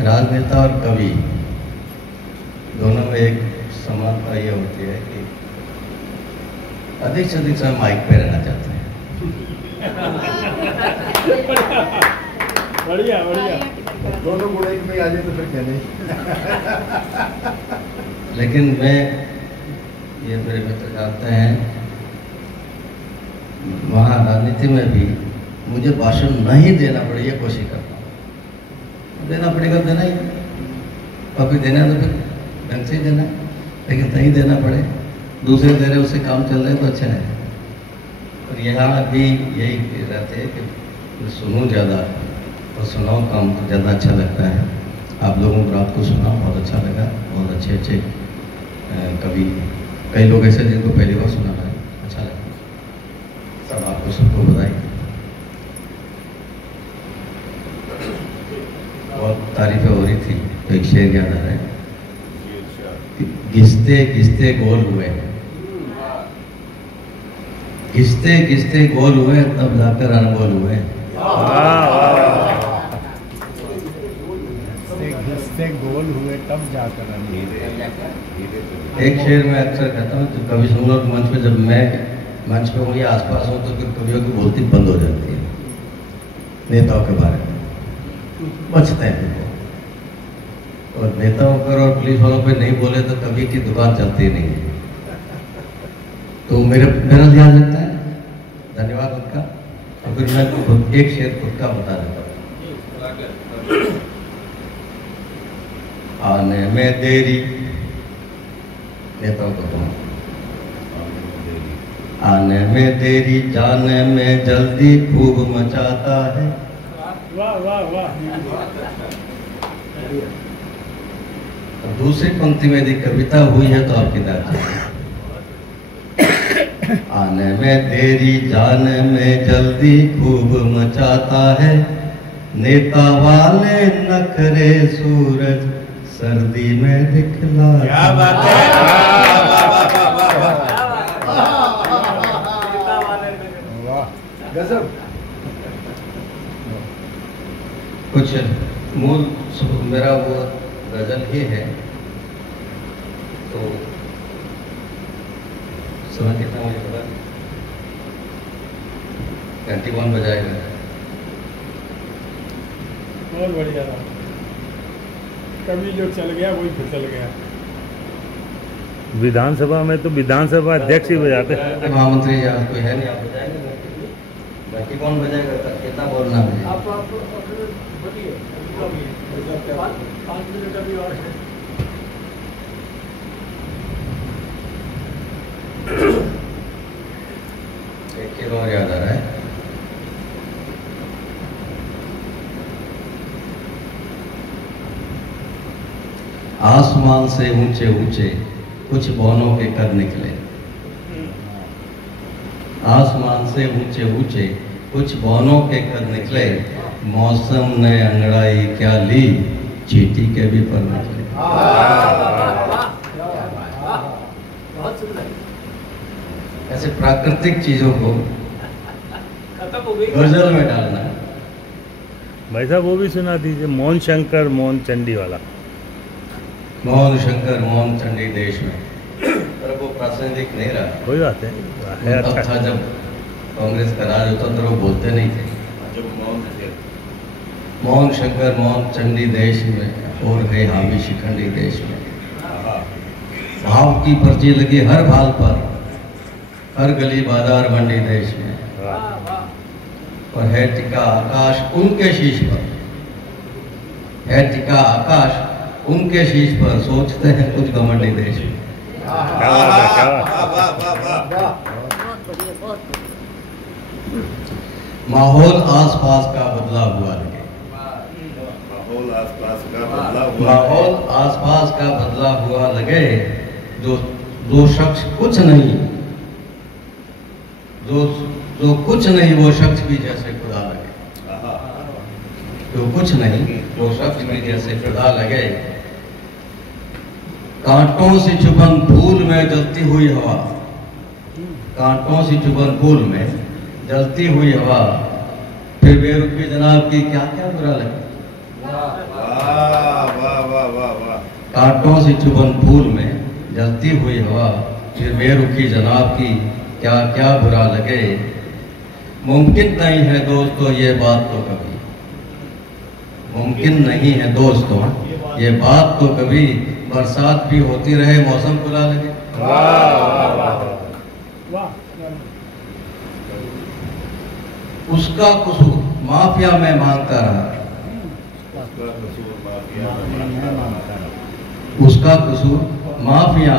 राजनेता और कवि दोनों में एक समानता ये होती है कि अधिक से अधिक समय माइक पे रहना चाहते हैं। बढ़िया बढ़िया, दोनों गुण एक में आ जाए तो फिर क्या नहीं। लेकिन मैं, ये मेरे मित्र जानते हैं, वहाँ राजनीति में भी मुझे भाषण नहीं देना पड़े ये कोशिश करता हूँ। देना पड़ेगा, देना ही, कभी देना तो फिर ढंग से ही देना, लेकिन नहीं देना पड़े, दूसरे दे रहे उससे काम चल रहे हैं तो अच्छा है। और यहाँ भी यही रहते हैं कि सुनूं ज़्यादा और सुनाओ काम तो ज़्यादा अच्छा लगता है। आप लोगों को रात को सुना बहुत अच्छा लगा, बहुत अच्छे अच्छे कवि, कई लोग ऐसे जिनको पहली बार सुना है, अच्छा लगा। सब आपको सबको बधाई, बहुत तारीफें हो रही थी। तो एक शेर याद आ रहा है, घिसते घिसते गोल हुए, घिसते घिसते गोल हुए, तब जाकर अनमोल हुए। घिसते गोल हुए तब जाकर एक शेर मैं अक्सर कहता हूँ, तो कभी सुन लो मंच पे, जब मैं मंच पे हूँ या आसपास हूँ तो फिर कवियों की बोलती बंद हो जाती है। नेताओं के बारे में बचते हैं, और नेताओं पर और पुलिस वालों पे नहीं बोले तो कभी की दुकान चलती नहीं है। तो मेरा ध्यान रखता है, धन्यवाद उनका। और फिर मैं खुद एक शेर खुद का बता देता हूँ। आने में देरी, नेताओं को तो आने में देरी, जाने में जल्दी खूब मचाता है। वाह वाह वाह। दूसरी पंक्ति में यदि कविता हुई है तो आपकी दाद। आने में देरी, जाने में जल्दी खूब मचाता है, नेता वाले नखरे सूरज सर्दी में दिखला। क्या बात है, गजब। कुछ मूल मेरा वो गजल ही है। तो समय कितना मुझे पता, घंटी कौन बजाएगा? बहुत बढ़िया था। कभी जो चल गया वही फिर चल गया। विधानसभा में तो विधानसभा अध्यक्ष ही बजाते हैं। महामंत्री या कोई है नहीं, आप बजाएंगे? घंटी कौन बजाएगा? कितना बोलना है? आप बोलिए, 5 मिनट अभी और है। एक चीज और याद आ रहा है, आसमान से ऊंचे ऊंचे कुछ बौनों के कर निकले। आसमान से ऊंचे ऊंचे कुछ बौनों के कर निकले, मौसम ने अंगड़ाई क्या ली, चींटी के भी पर निकले। ऐसे प्राकृतिक चीजों को गजल में डालना। भाई साहब वो भी सुना दीजिए, मोहन शंकर मोहन चंडी वाला। मोहन शंकर मोहन चंडी देश में, पर वो प्रासंगिक नहीं रहा। कोई बात है, तब अच्छा। था जब कांग्रेस का राज होता तो वो बोलते नहीं थे। जब मोहन शंकर मोहन चंडी देश में और गए हावी शिखंडी देश में, भाव की पर्ची लगी हर भाल पर, हर गली बाजार मंडी देश में, और है टिका आकाश उनके शीश पर, है टिका आकाश उनके शीश पर, सोचते हैं कुछ घमंडी देश में। माहौल आसपास का बदला हुआ लगे, माहौल आसपास का बदला हुआ, माहौल आसपास का बदला हुआ लगे, जो शख्स कुछ नहीं, जो कुछ नहीं वो शख्स भी जैसे खुदा लगे। जो कुछ नहीं वो शख्स भी जैसे खुदा लगे, कांटों से चुभन फूल में जलती हुई हवा, कांटों से चुभन फूल में जलती हुई हवा, फिर बेरुखी जनाब की क्या क्या बुरा लगे। वाह वाह वाह। कांटों से चुभन फूल में जलती हुई हवा, फिर बेरुखी जनाब की क्या क्या बुरा लगे। मुमकिन नहीं है दोस्तों ये बात तो कभी, मुमकिन नहीं है दोस्तों ये बात तो कभी, बरसात भी होती रहे मौसम बुरा लगे। वाह उसका कसूर माफिया में मांगता रहा, उसका कसूर माफिया में मांगता रहा। उसका कसूर माफिया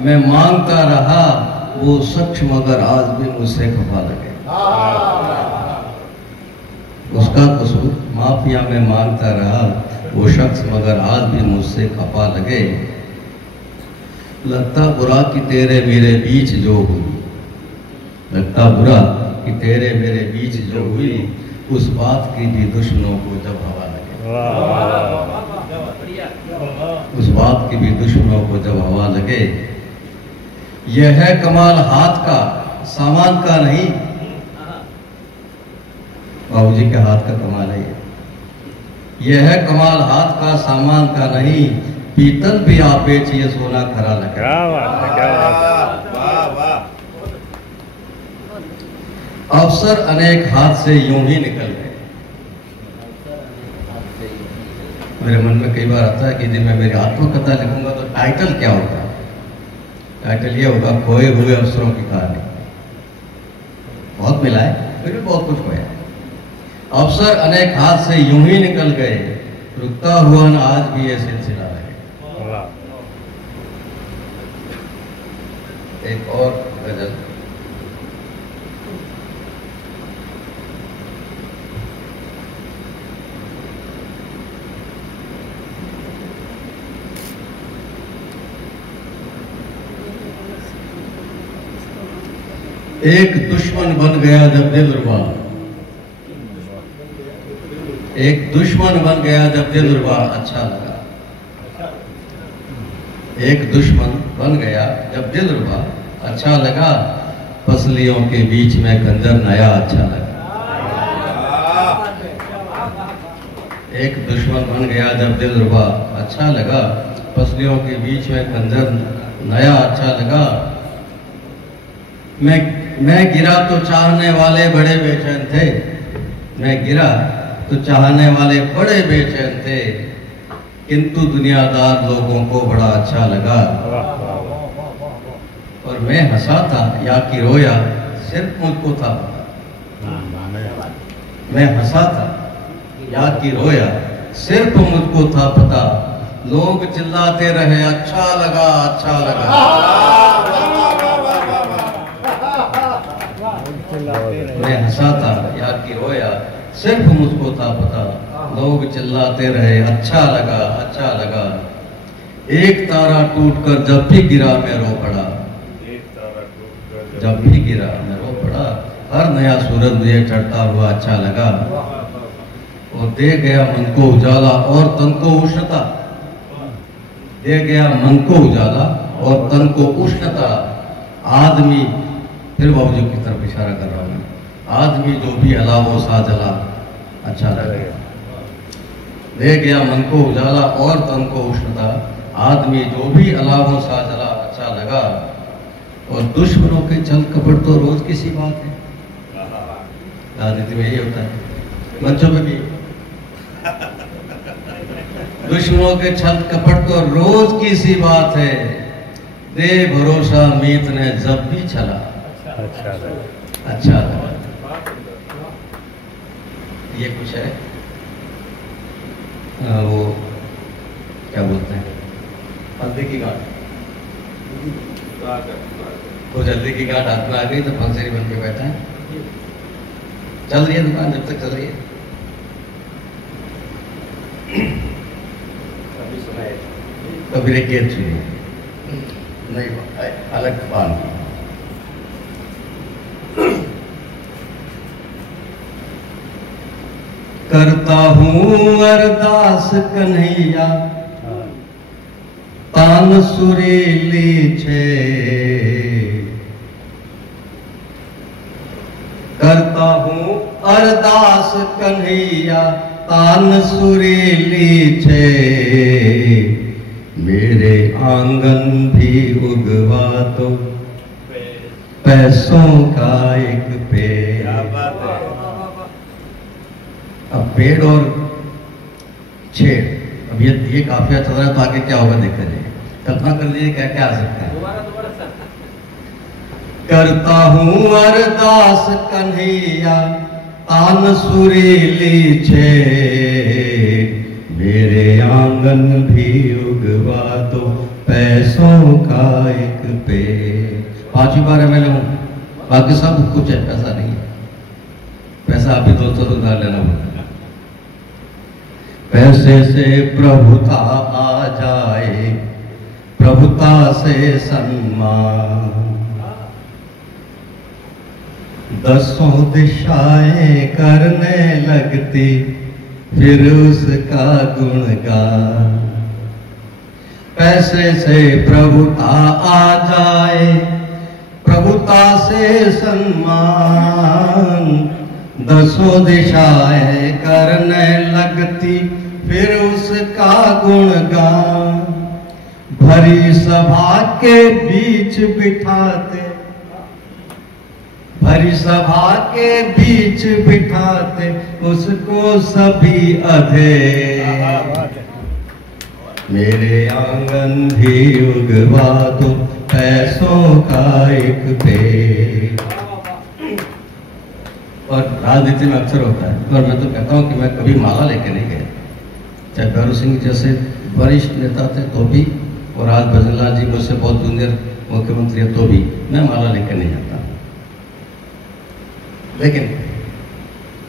में मांगता रहा, वो शख्स मगर आज भी मुझसे खफा लगे। उसका कसूर माफिया में मांगता रहा, वो शख्स मगर आज भी मुझसे खफा लगे। लगता बुरा कि तेरे मेरे बीच जो हुई, लगता बुरा कि तेरे मेरे बीच जो हुई, उस बात की भी दुश्मनों को जब हवा लगे। उस बात की भी दुश्मनों को जब हवा लगे। यह है कमाल हाथ का सामान का नहीं, बाबूजी के हाथ का कमाल है ये। यह है कमाल हाथ का सामान का नहीं, पीतल भी आप बेचिए सोना खरा लगे। क्या बात है, क्या बात है। वाह वाह। अवसर अनेक हाथ से यूं ही निकल गए। मेरे मन में कई बार आता है कि यदि मैं मेरी आत्मकथा लिखूंगा तो टाइटल क्या होगा। टाइटल ये होगा खोए हुए अवसरों की कहानी। बहुत मिला है फिर भी बहुत कुछ खोया। अवसर अनेक हाथ से यूं ही निकल गए, रुकता हुआ न आज भी ये सिलसिला है। एक और गजल। एक दुश्मन बन गया जब दिलरुबा, एक दुश्मन बन गया जब दिलरुबा अच्छा लगा। एक दुश्मन बन गया जब दिलरुबा अच्छा लगा, पसलियों के बीच में खंजर नया अच्छा लगा। एक दुश्मन बन गया जब दिलरुबा अच्छा लगा, पसलियों के बीच में खंजर नया अच्छा लगा। मैं गिरा तो चाहने वाले बड़े बेचैन थे, मैं गिरा तो चाहने वाले बड़े बेचैन थे, किंतु दुनियादार लोगों को बड़ा अच्छा लगा। और मैं हंसा था या कि रोया सिर्फ मुझको था पता। मैं हंसा था या कि रोया सिर्फ मुझको था पता, लोग चिल्लाते रहे अच्छा लगा अच्छा लगा। मैं हंसा था या कि रोया सिर्फ मुझको था पता, लोग चिल्लाते रहे अच्छा लगा अच्छा लगा। एक तारा टूटकर जब भी गिरा मैं रो पड़ा, एक तारा टूटकर जब भी गिरा मैं रो पड़ा। हर नया सूरज मुझे चढ़ता हुआ अच्छा लगा, और दे गया मन को उजाला और तन को उष्णता। दे गया मन को उजाला और तन को उष्णता। आदमी, फिर बाबूजी की तरफ इशारा कर रहा हूं मैं, आदमी जो भी अलावो सा जला अच्छा लगा। दे गया मन को उजाला और तन को उष्णता, आदमी जो भी अलावो सा जला अच्छा लगा। और दुश्मनों के छल कपट तो रोज की सी बात है, राजनीति में यही होता है, मंचों में भी। दुश्मनों के छल कपट तो रोज की सी बात है, दे भरोसा मीत ने जब भी छला अच्छा लगा। ये कुछ है वो क्या बोलते हैं, हल्दी की गांठ। वो जल्दी की गांठ हाथ में आ गई तो फंसेरी बन के बैठा है। चल रही है दुकान, जब तक चल रही है। कभी एक गेट सुनिए, नहीं अलग बात। करता हूँ अरदास कन्हैया तान सुरीली छे, करता हूँ अरदास कन्हैया तान सुरीली छे, मेरे आंगन भी उगवा दो पैसों का एक पेड़। क्या बात है। अब पेड़ और छेड़, अब ये काफिया चल रहा है, तो आगे क्या होगा देखते जाइए। कल्पना कर लीजिए क्या क्या आ सकता है। करता हूँ अरदास कन्हैया तान सुरीली छे, मेरे आंगन भी उगवा दो पैसों का एक पेड़। 5वीं बार MLA हूँ, बाकी सब कुछ है, पैसा नहीं है। पैसा अभी दोस्तों से उधार लेना पड़ता है। पैसे से प्रभुता आ जाए, प्रभुता से सम्मान, 10 दिशाएं करने लगती फिर उसका गुणगान। पैसे से प्रभुता आ जाए, प्रभुता से सम्मान, 10 दिशाएं करने लगती फिर उसका गुणगान। भरी सभा के बीच बिठाते, भरी सभा के बीच बिठाते उसको सभी अधे, मेरे आंगन भी उगवा दो पैसों का एक पेड़। और राजनीति में अक्सर होता है, और मैं तो कहता हूँ कि मैं कभी माला लेके नहीं गया, चाहे भैरू सिंह जैसे वरिष्ठ नेता थे तो भी, और आज भजनलाल जी मुझसे बहुत जूनियर मुख्यमंत्री है तो भी मैं माला लेकर नहीं जाता। लेकिन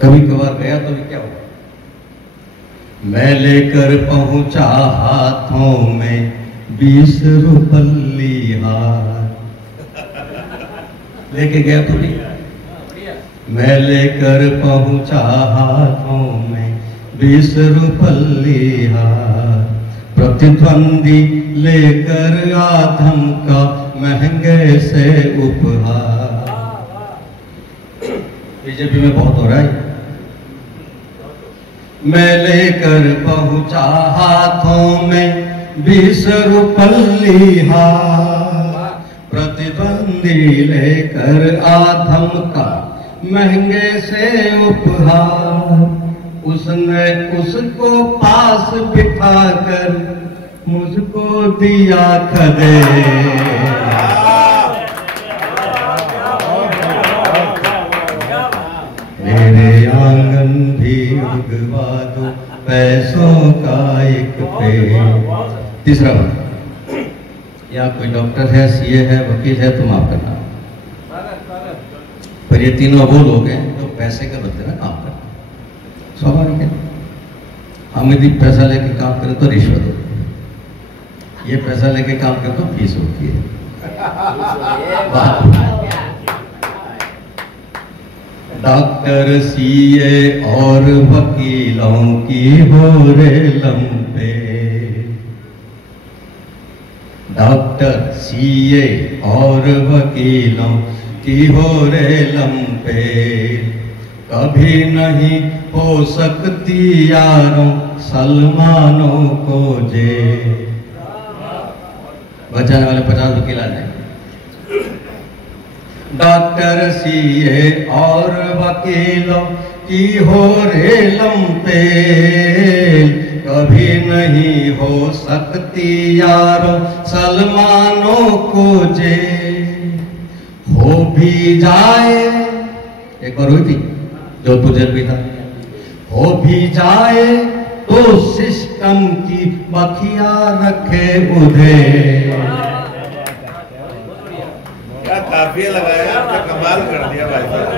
कभी कभार गया तो भी क्या हुआ, मैं लेकर पहुंचा हाथों में 20 रुपल्ली हार, लेके गया तो नहीं, मैं लेकर पहुंचा हाथों में 20 रुपल्ली हार, प्रतिद्वंदी लेकर आधम का महंगे से उपहार। बीजेपी में बहुत हो रहा है। मैं लेकर पहुंचा हाथों में 20 रुपल्ली हार, प्रतिद्वंदी लेकर आधम का महंगे से उपहार। उसने उसको पास बिठाकर मुझको दिया खदे, मेरे आंगन भी उगवा दो पैसों का एक पेड़। तीसरा बात, यहाँ कोई डॉक्टर है, CA है, वकील है तो माफ करना, पर ये तीनों वो लोग हैं जो पैसे के बदले में काम करते हैं। स्वाभाविक है, हम यदि पैसा लेके काम करें तो रिश्वत होती है, ये पैसा लेके काम करें तो फीस होती है। डॉक्टर CA और वकीलों की हो रे लंबे, डॉक्टर CA और वकीलों की हो रे लंबे, कभी नहीं हो सकती यारों सलमानों को जे। बचाने वाले 50 वकील आ जाएंगे। डॉक्टर CA और वकीलों की हो रे लंबे, कभी नहीं हो सकती यारों सलमानों को जे। हो भी जाए, एक बार हुई थी जोधपुर जेल भी था, हो भी जाए तो सिस्टम की बखिया रखे उधे। क्या काफिया लगाया, आपने कमाल कर दिया भाई साहब।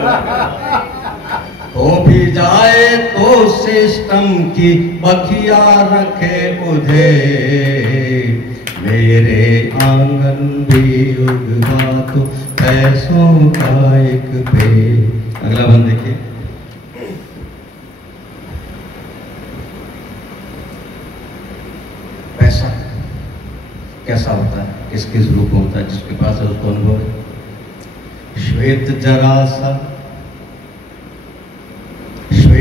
हो भी जाए तो सिस्टम की बखिया रखे उधे, मेरे आंगन भी उगवा तो पैसों का एक पेड़। अगला बंद देखिए, पैसा कैसा होता है, किस किस रूप में होता है, जिसके पास है उसको अनुभव है। श्वेत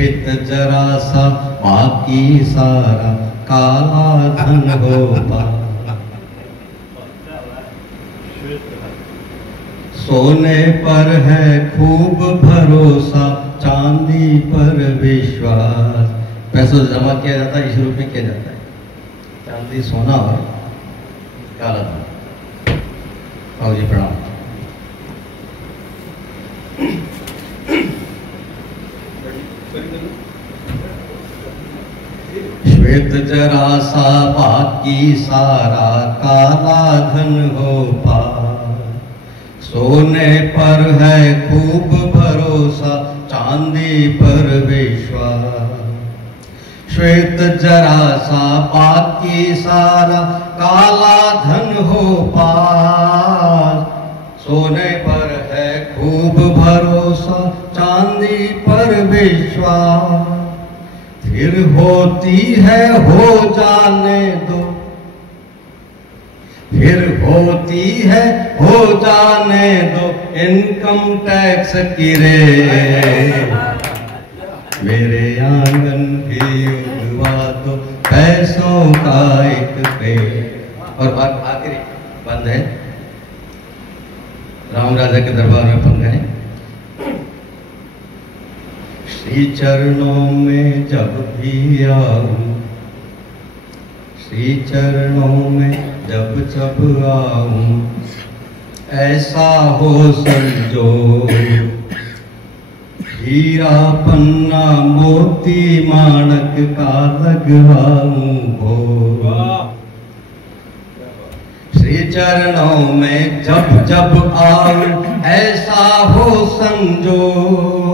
श्वेत जरा सा बाकी सारा काला धन हो पार। सोने पर है खूब भरोसा, चांदी पर विश्वास। पैसों से जमा किया जाता है, इस रूप में किया जाता है, चांदी सोना और काला धन। आओ जी प्रणाम। श्वेत जरा सा बाकी सारा काला धन हो पार। सोने पर है खूब भरोसा, चांदी पर विश्वास। श्वेत जरा सा बाकी सारा काला धन हो पार। सोने पर है खूब भरोसा, चांदी पर विश्वास। फिर होती है हो जाने दो, फिर होती है हो जाने दो इनकम टैक्स की रेड। मेरे आंगन भी उगवा दो पैसों का एक पेड़। और बात आखिरी बंद है, राम राजा के दरबार में अपन गए। श्री चरणों में जब भी आऊं, श्री चरणों में जब जब आऊं, ऐसा हो संजोग हीरा पन्ना मोती माणक का लगवाऊं भोग। श्री चरणों में जब जब आऊं, ऐसा हो संजोग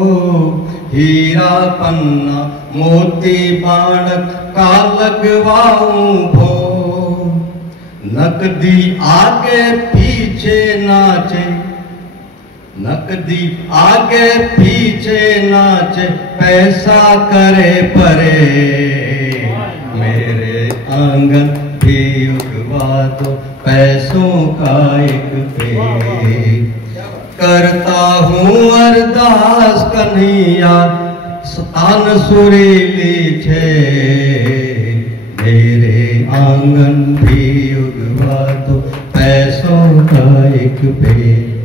हीरा पन्ना मोती माणक का लगवाऊं भोग। नकदी आगे पीछे नाचे, नकदी आगे पीछे नाचे, पैसा करे परे। मेरे आंगन भी उगवा दो पैसों का एक पेड़। करता हूँ अरदास कन्हैया तान सुरीली छे। मेरे आंगन भी उगवा दो पैसों का एक पेड़।